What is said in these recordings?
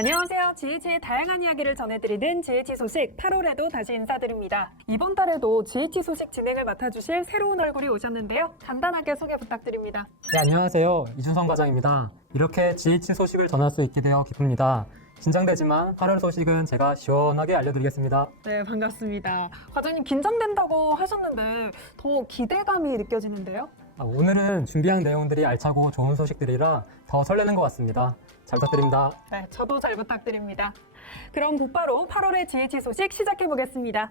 안녕하세요. GH의 다양한 이야기를 전해드리는 GH 소식 8월에도 다시 인사드립니다. 이번 달에도 GH 소식 진행을 맡아주실 새로운 얼굴이 오셨는데요. 간단하게 소개 부탁드립니다. 네, 안녕하세요. 이준성 과장입니다. 이렇게 GH 소식을 전할 수 있게 되어 기쁩니다. 긴장되지만 8월 소식은 제가 시원하게 알려드리겠습니다. 네, 반갑습니다. 과장님 긴장된다고 하셨는데 더 기대감이 느껴지는데요? 오늘은 준비한 내용들이 알차고 좋은 소식들이라 더 설레는 것 같습니다. 잘 부탁드립니다. 네, 저도 잘 부탁드립니다. 그럼 곧바로 8월의 GH 소식 시작해보겠습니다.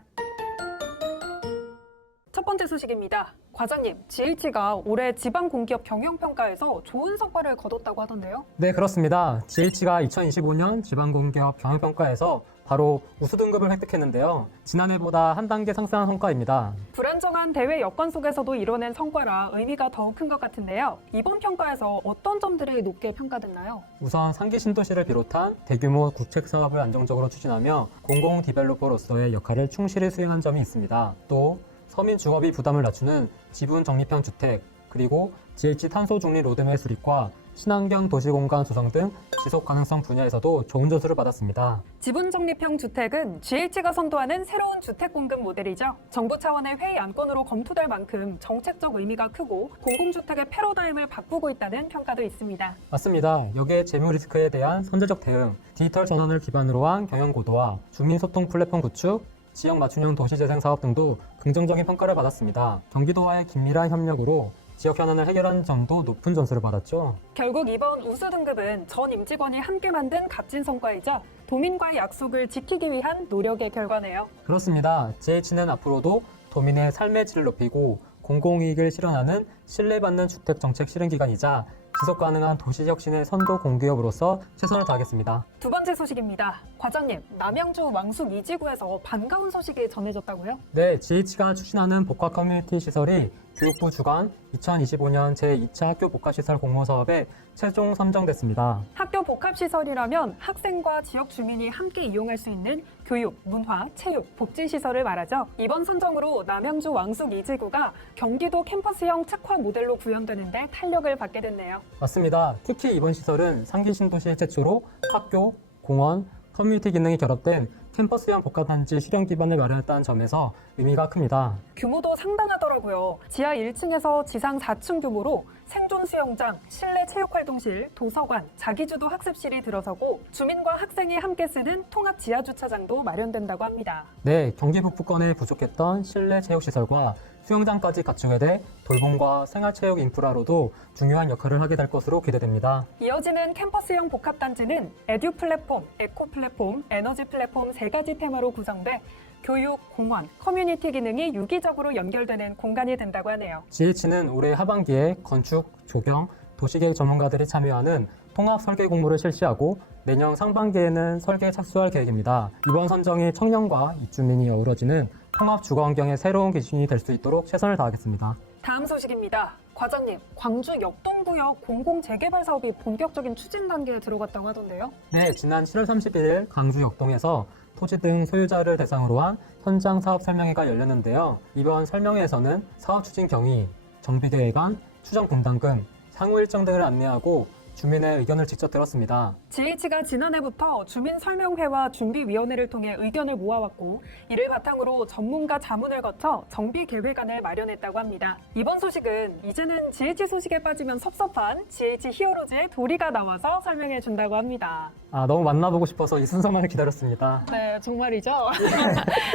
첫 번째 소식입니다. 과장님, GH가 올해 지방공기업 경영평가에서 좋은 성과를 거뒀다고 하던데요? 네, 그렇습니다. GH가 2025년 지방공기업 경영평가에서 바로 우수 등급을 획득했는데요. 지난해보다 한 단계 상승한 성과입니다. 불안정한 대외 여건 속에서도 이뤄낸 성과라 의미가 더욱 큰 것 같은데요. 이번 평가에서 어떤 점들이 높게 평가됐나요? 우선 상기 신도시를 비롯한 대규모 구책 사업을 안정적으로 추진하며 공공 디벨로퍼로서의 역할을 충실히 수행한 점이 있습니다. 또 서민 주거비 부담을 낮추는 지분 적립형 주택, 그리고 GH 탄소 중립 로드맵 수립과 친환경 도시공간 조성 등 지속 가능성 분야에서도 좋은 점수를 받았습니다. 지분 적립형 주택은 GH가 선도하는 새로운 주택 공급 모델이죠. 정부 차원의 회의 안건으로 검토될 만큼 정책적 의미가 크고 공공주택의 패러다임을 바꾸고 있다는 평가도 있습니다. 맞습니다. 여기에 재무 리스크에 대한 선제적 대응, 디지털 전환을 기반으로 한 경영 고도화, 주민소통 플랫폼 구축, 지역 맞춤형 도시재생 사업 등도 긍정적인 평가를 받았습니다. 경기도와의 긴밀한 협력으로 지역 현안을 해결하는 점도 높은 점수를 받았죠. 결국 이번 우수 등급은 전 임직원이 함께 만든 값진 성과이자 도민과의 약속을 지키기 위한 노력의 결과네요. 그렇습니다. GH는 앞으로도 도민의 삶의 질을 높이고 공공이익을 실현하는 신뢰받는 주택정책 실행기관이자 지속가능한 도시혁신의 선도 공기업으로서 최선을 다하겠습니다. 두 번째 소식입니다. 과장님, 남양주 왕숙 2지구에서 반가운 소식이 전해졌다고요? 네, GH가 추진하는 복합 커뮤니티 시설이 교육부 주관 2025년 제2차 학교 복합시설 공모사업에 최종 선정됐습니다. 학교 복합시설이라면 학생과 지역 주민이 함께 이용할 수 있는 교육, 문화, 체육, 복지시설을 말하죠. 이번 선정으로 남양주 왕숙 2지구가 경기도 캠퍼스형 특화 모델로 구현되는데 탄력을 받게 됐네요. 맞습니다. 특히 이번 시설은 상기 신도시 최초로 학교, 공원, 커뮤니티 기능이 결합된 캠퍼스형 복합단지 실현 기반을 마련했다는 점에서 의미가 큽니다. 규모도 상당하더라고요. 지하 1층에서 지상 4층 규모로 생존 수영장, 실내 체육활동실, 도서관, 자기주도 학습실이 들어서고 주민과 학생이 함께 쓰는 통합 지하주차장도 마련된다고 합니다. 네, 경기 북부권에 부족했던 실내 체육시설과 수영장까지 갖추게 돼 돌봄과 생활체육 인프라로도 중요한 역할을 하게 될 것으로 기대됩니다. 이어지는 캠퍼스형 복합단지는 에듀 플랫폼, 에코 플랫폼, 에너지 플랫폼 3가지 테마로 구성돼 교육, 공원, 커뮤니티 기능이 유기적으로 연결되는 공간이 된다고 하네요. GH는 올해 하반기에 건축, 조경, 도시계획 전문가들이 참여하는 통합 설계 공모를 실시하고 내년 상반기에는 설계에 착수할 계획입니다. 이번 선정이 청년과 입주민이 어우러지는 통합 주거 환경의 새로운 기준이 될 수 있도록 최선을 다하겠습니다. 다음 소식입니다. 과장님, 광주 역동구역 공공재개발 사업이 본격적인 추진 단계에 들어갔다고 하던데요? 네, 지난 7월 31일 광주 역동에서 토지 등 소유자를 대상으로 한 현장 사업 설명회가 열렸는데요. 이번 설명회에서는 사업 추진 경위, 정비 계획안, 추정 분담금, 향후 일정 등을 안내하고 주민의 의견을 직접 들었습니다. GH가 지난해부터 주민 설명회와 준비위원회를 통해 의견을 모아왔고 이를 바탕으로 전문가 자문을 거쳐 정비 계획안을 마련했다고 합니다. 이번 소식은 이제는 GH 소식에 빠지면 섭섭한 GH 히어로즈의 도리가 나와서 설명해 준다고 합니다. 너무 만나보고 싶어서 이 순서만을 기다렸습니다. 네, 정말이죠?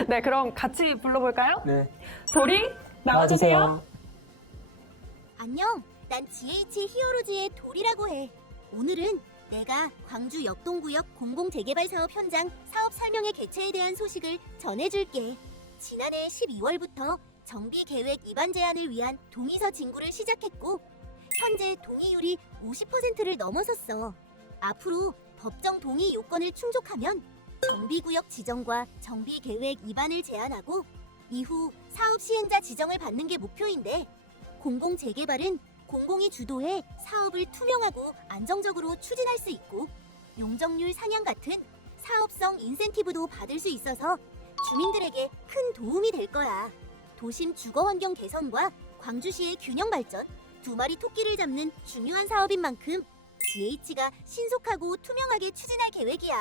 네, 그럼 같이 불러볼까요? 네, 도리 나와주세요. 안녕, 난 GH 히어로즈의 도리라고 해. 오늘은 내가 광주 역동구역 공공재개발 사업 현장 사업 설명회 개최에 대한 소식을 전해줄게. 지난해 12월부터 정비계획 입안 제한을 위한 동의서 진구를 시작했고 현재 동의율이 50%를 넘어섰어. 앞으로 법정 동의 요건을 충족하면 정비구역 지정과 정비계획 입안을 제한하고 이후 사업 시행자 지정을 받는 게 목표인데 공공재개발은 공공이 주도해 사업을 투명하고 안정적으로 추진할 수 있고 용적률 상향 같은 사업성 인센티브도 받을 수 있어서 주민들에게 큰 도움이 될 거야. 도심 주거환경 개선과 광주시의 균형 발전, 두 마리 토끼를 잡는 중요한 사업인 만큼 GH가 신속하고 투명하게 추진할 계획이야.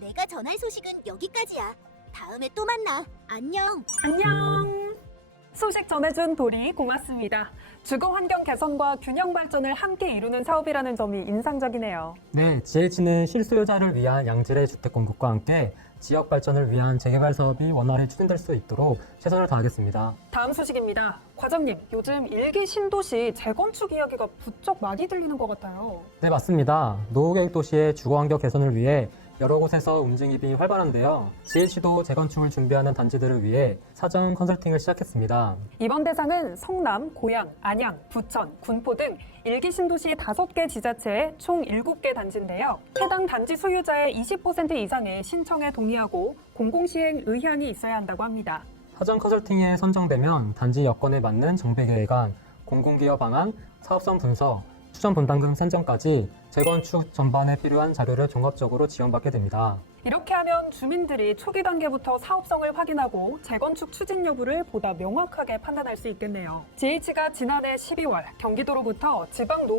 내가 전할 소식은 여기까지야. 다음에 또 만나. 안녕. 안녕. 소식 전해준 도리 고맙습니다. 주거 환경 개선과 균형 발전을 함께 이루는 사업이라는 점이 인상적이네요. 네, GH는 실수요자를 위한 양질의 주택 공급과 함께 지역 발전을 위한 재개발 사업이 원활히 추진될 수 있도록 최선을 다하겠습니다. 다음 소식입니다. 과장님, 요즘 일기 신도시 재건축 이야기가 부쩍 많이 들리는 것 같아요. 네, 맞습니다. 노후계획 도시의 주거 환경 개선을 위해 여러 곳에서 움직임이 활발한데요. GH도 재건축을 준비하는 단지들을 위해 사전 컨설팅을 시작했습니다. 이번 대상은 성남, 고양, 안양, 부천, 군포 등 일기 신도시 5개 지자체의 총 7개 단지인데요. 해당 단지 소유자의 20% 이상의 신청에 동의하고 공공시행 의향이 있어야 한다고 합니다. 사전 컨설팅에 선정되면 단지 여건에 맞는 정비계획안, 공공기여 방안, 사업성 분석, 추천 분담금 산정까지 재건축 전반에 필요한 자료를 종합적으로 지원받게 됩니다. 이렇게 하면 주민들이 초기 단계부터 사업성을 확인하고 재건축 추진 여부를 보다 명확하게 판단할 수 있겠네요. GH가 지난해 12월 경기도로부터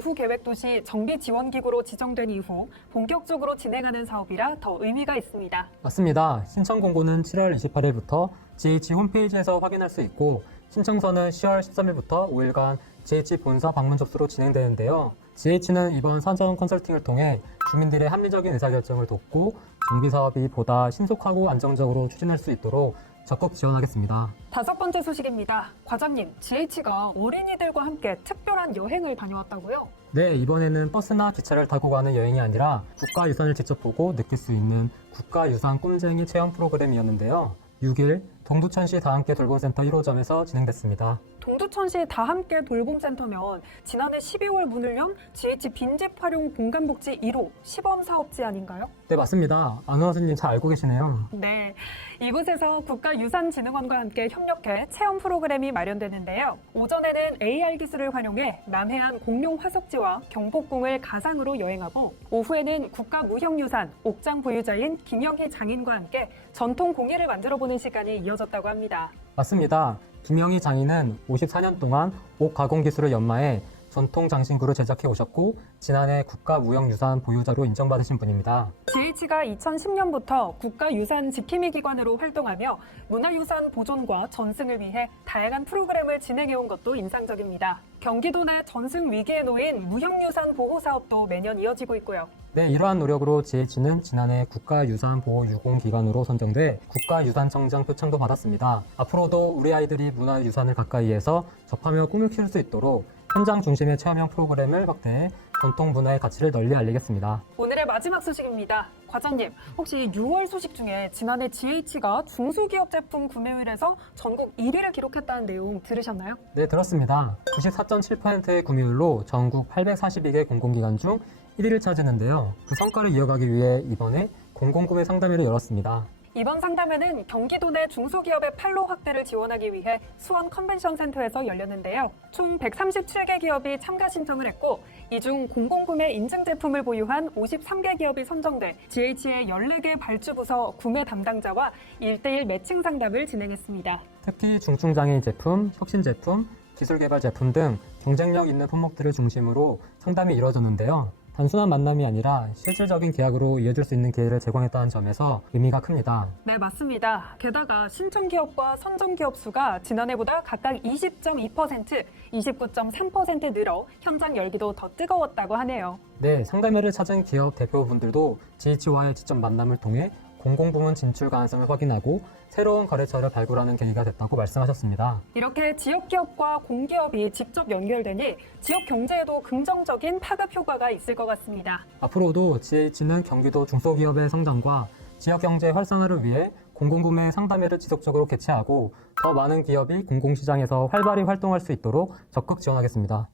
지방노후계획도시 정비지원기구로 지정된 이후 본격적으로 진행하는 사업이라 더 의미가 있습니다. 맞습니다. 신청 공고는 7월 28일부터 GH 홈페이지에서 확인할 수 있고 신청서는 10월 13일부터 5일간 GH 본사 방문 접수로 진행되는데요. GH는 이번 사전 컨설팅을 통해 주민들의 합리적인 의사결정을 돕고 정비 사업이 보다 신속하고 안정적으로 추진할 수 있도록 적극 지원하겠습니다. 5번째 소식입니다. 과장님, GH가 어린이들과 함께 특별한 여행을 다녀왔다고요? 네, 이번에는 버스나 기차를 타고 가는 여행이 아니라 국가유산을 직접 보고 느낄 수 있는 국가유산 꿈쟁이 체험 프로그램이었는데요. 6일 동두천시 다함께 돌봄센터 1호점에서 진행됐습니다. 동두천시 다함께 돌봄센터면 지난해 12월 문을 연 GH 빈집 활용 공간복지 1호 시범사업지 아닌가요? 네, 맞습니다. 아나운서님 잘 알고 계시네요. 네, 이곳에서 국가유산진흥원과 함께 협력해 체험 프로그램이 마련되는데요. 오전에는 AR 기술을 활용해 남해안 공룡 화석지와 경복궁을 가상으로 여행하고 오후에는 국가무형유산 옥장 보유자인 김영희 장인과 함께 전통 공예를 만들어보는 시간이 이어졌다고 합니다. 맞습니다. 김영희 장인은 54년 동안 옥 가공 기술을 연마해 전통 장신구를 제작해 오셨고 지난해 국가무형유산 보유자로 인정받으신 분입니다. GH가 2010년부터 국가유산 지킴이 기관으로 활동하며 문화유산 보존과 전승을 위해 다양한 프로그램을 진행해온 것도 인상적입니다. 경기도 내 전승 위기에 놓인 무형유산 보호 사업도 매년 이어지고 있고요. 네, 이러한 노력으로 GH는 지난해 국가유산보호유공기관으로 선정돼 국가유산청장 표창도 받았습니다. 앞으로도 우리 아이들이 문화유산을 가까이에서 접하며 꿈을 키울 수 있도록 현장 중심의 체험형 프로그램을 확대해 전통 문화의 가치를 널리 알리겠습니다. 오늘의 마지막 소식입니다. 과장님, 혹시 6월 소식 중에 지난해 GH가 중소기업 제품 구매율에서 전국 1위를 기록했다는 내용 들으셨나요? 네, 들었습니다. 94.7%의 구매율로 전국 842개 공공기관 중 1위를 차지했는데요. 그 성과를 이어가기 위해 이번에 공공구매 상담회를 열었습니다. 이번 상담회는 경기도 내 중소기업의 판로 확대를 지원하기 위해 수원 컨벤션 센터에서 열렸는데요. 총 137개 기업이 참가 신청을 했고 이 중 공공구매 인증 제품을 보유한 53개 기업이 선정돼 GH의 14개 발주부서 구매 담당자와 1대1 매칭 상담을 진행했습니다. 특히 중증장애인 제품, 혁신 제품, 기술개발 제품 등 경쟁력 있는 품목들을 중심으로 상담이 이루어졌는데요. 단순한 만남이 아니라 실질적인 계약으로 이어질 수 있는 기회를 제공했다는 점에서 의미가 큽니다. 네, 맞습니다. 게다가 신청 기업과 선정 기업 수가 지난해보다 각각 20.2%, 29.3% 늘어 현장 열기도 더 뜨거웠다고 하네요. 네, 상담회를 찾은 기업 대표분들도 GH와의 직접 만남을 통해 공공부문 진출 가능성을 확인하고 새로운 거래처를 발굴하는 계기가 됐다고 말씀하셨습니다. 이렇게 지역기업과 공기업이 직접 연결되니 지역 경제에도 긍정적인 파급 효과가 있을 것 같습니다. 앞으로도 GH는 경기도 중소기업의 성장과 지역 경제 활성화를 위해 공공구매 상담회를 지속적으로 개최하고 더 많은 기업이 공공시장에서 활발히 활동할 수 있도록 적극 지원하겠습니다.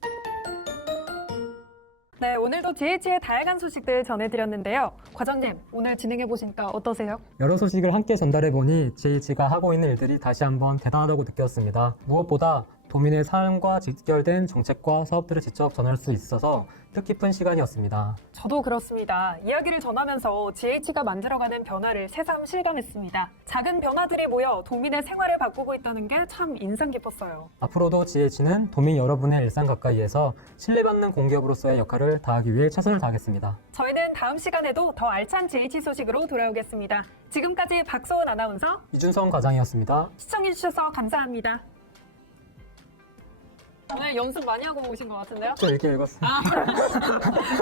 네, 오늘도 GH의 다양한 소식들 전해드렸는데요. 과장님, 오늘 진행해보시니까 어떠세요? 여러 소식을 함께 전달해보니 GH가 하고 있는 일들이 다시 한번 대단하다고 느꼈습니다. 무엇보다 도민의 삶과 직결된 정책과 사업들을 직접 전할 수 있어서 뜻깊은 시간이었습니다. 저도 그렇습니다. 이야기를 전하면서 GH가 만들어가는 변화를 새삼 실감했습니다. 작은 변화들이 모여 도민의 생활을 바꾸고 있다는 게 참 인상 깊었어요. 앞으로도 GH는 도민 여러분의 일상 가까이에서 신뢰받는 공기업으로서의 역할을 다하기 위해 최선을 다하겠습니다. 저희는 다음 시간에도 더 알찬 GH 소식으로 돌아오겠습니다. 지금까지 박소은 아나운서, 이준성 과장이었습니다. 시청해주셔서 감사합니다. 오늘 연습 많이 하고 오신 것 같은데요? 저 읽게 읽었어요.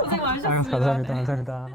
고생 많으셨습니다. 감사합니다. 감사합니다.